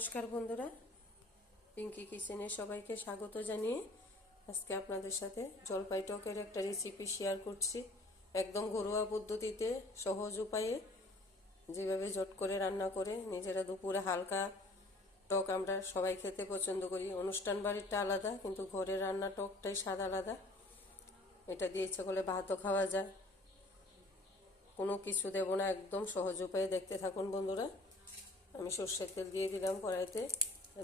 নমস্কার বন্ধুরা, পিঙ্কি কিচেনে সবাইকে স্বাগত জানিয়ে আজকে আপনাদের সাথে জলপাই টকের একটা রেসিপি শেয়ার করছি। একদম ঘরোয়া পদ্ধতিতে সহজ উপায়ে যেভাবে জট করে রান্না করে নিজেরা দুপুরে হালকা টক আমরা সবাই খেতে পছন্দ করি। অনুষ্ঠান বাড়িটা আলাদা, কিন্তু ঘরের রান্না টকটাই স্বাদ আলাদা। এটা দিয়ে ইচ্ছে করলে ভাতও খাওয়া যায়। কোনো কিছু দেব না, একদম সহজ উপায়ে দেখতে থাকুন বন্ধুরা। আমি সর্ষের তেল দিয়ে দিলাম কড়াইতে,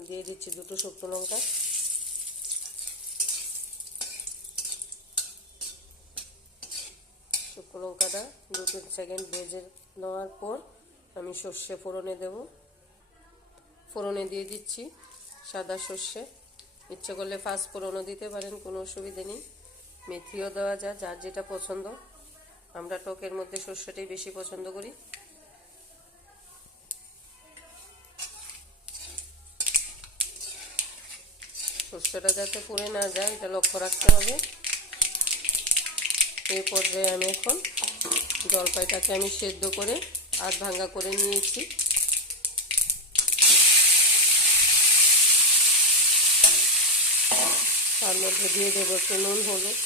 দিয়ে দিচ্ছি দুটো শুকনো লঙ্কা। শুকনো লঙ্কাটা 2-3 সেকেন্ড ভেজে নেওয়ার পর আমি সর্ষে ফোড়নে দেব। ফোড়নে দিয়ে দিচ্ছি সাদা সর্ষে। ইচ্ছে করলে ফার্স্ট ফোড়নও দিতে পারেন, কোনো অসুবিধে নেই। মেথিও দেওয়া যায়, যার যেটা পছন্দ। আমরা টকের মধ্যে সর্ষেটাই বেশি পছন্দ করি। সর্ষেটা যাতে পুড়ে না যায় এটা লক্ষ্য রাখতে হবে। এই পর্যায়ে আমি এখন জলপাইটাকে আমি সেদ্ধ করে আধ ভাঙা করে নিয়েছি। তার মধ্যে দিয়ে দেবো একটু নুন, হলুদ।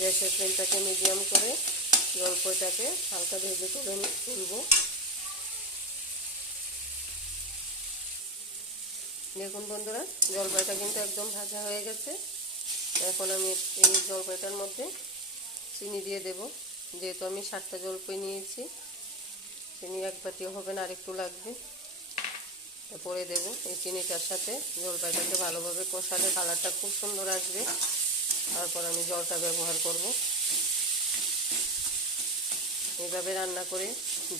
গ্যাসের ফ্লেমটাকে মিডিয়াম করে জলপাইটাকে হালকা ভেজে তুলে তুলব। দেখুন বন্ধুরা, জলপাইটা কিন্তু একদম ভাজা হয়ে গেছে। এখন আমি এই জলপাইটার মধ্যে চিনি দিয়ে দেব। যেহেতু আমি 7টা জলপাই নিয়েছি, চিনি 1 বাটিও হবে না, আরেকটু লাগবে। পরে দেব এই চিনিটার সাথে। জলপাইটাকে ভালোভাবে কষালে কালারটা খুব সুন্দর আসবে। তারপর আমি জলটা ব্যবহার করব। এইভাবে রান্না করে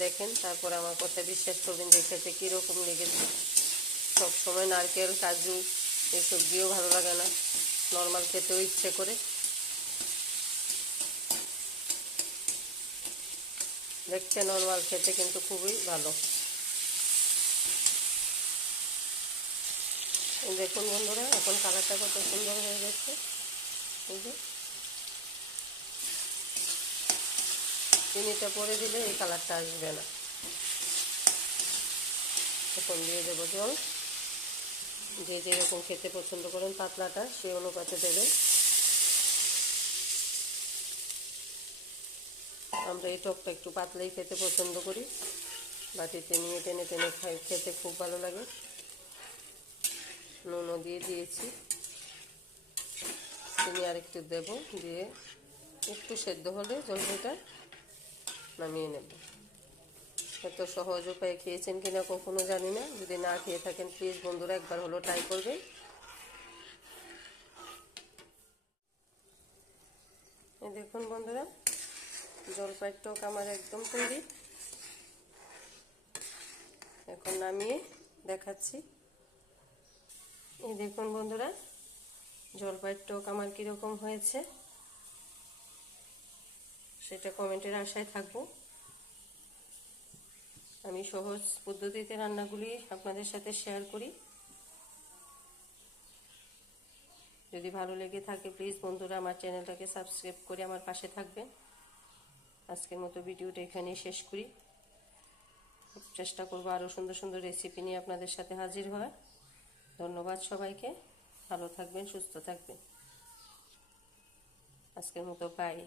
দেখেন, তারপর আমার কথা বিশ্বাস করবেন যে খেতে কীরকম লেগেছে। সবসময় নারকেল, কাজু এসব দিয়েও ভালো লাগে না, নর্মাল খেতেও ইচ্ছে করে। দেখতে নর্মাল, খেতে কিন্তু খুবই ভালো। দেখুন বন্ধুরা, এখন কালারটা কত সুন্দর হয়ে গেছে। এই যে চিনিটা পরে দিলে এই কালারটা আসবে না। এখন দিয়ে দেবো জল। যে যেরকম খেতে পছন্দ করেন পাতলাটা সেই অনুপাতে দেবেন। আমরা এই টকটা একটু পাতলাই খেতে পছন্দ করি, বাটিতে নিয়ে টেনে টেনে খেতে খুব ভালো লাগে। নুনও দিয়ে দিয়েছি, চিনি আরেকটু দেব, দিয়ে একটু সেদ্ধ হলে জলপাইটা নামিয়ে নেব। এত সহজ উপায়ে খেয়েছেন কিনা কখনো জানি না। যদি না খেয়ে থাকেন প্লিজ বন্ধুরা একবার হলো ট্রাই করবেন। এই দেখুন বন্ধুরা, জলপাইয়ের টক আমার একদম তৈরি। এখন নামিয়ে দেখাচ্ছি। এই দেখুন বন্ধুরা, জলপাইয়ের টক আমার কীরকম হয়েছে সেটা কমেন্টের আশায় থাকবো। আমি সহজ পদ্ধতিতে রান্নাগুলি আপনাদের সাথে শেয়ার করি। যদি ভালো লেগে থাকে প্লিজ বন্ধুরা আমার চ্যানেলটাকে সাবস্ক্রাইব করে আমার পাশে থাকবেন। আজকের মতো ভিডিওটা এখানেই শেষ করি। চেষ্টা করবো আরও সুন্দর সুন্দর রেসিপি নিয়ে আপনাদের সাথে হাজির হওয়ার। ধন্যবাদ সবাইকে। ভালো থাকবেন, সুস্থ থাকবেন। আজকের মতো বাই।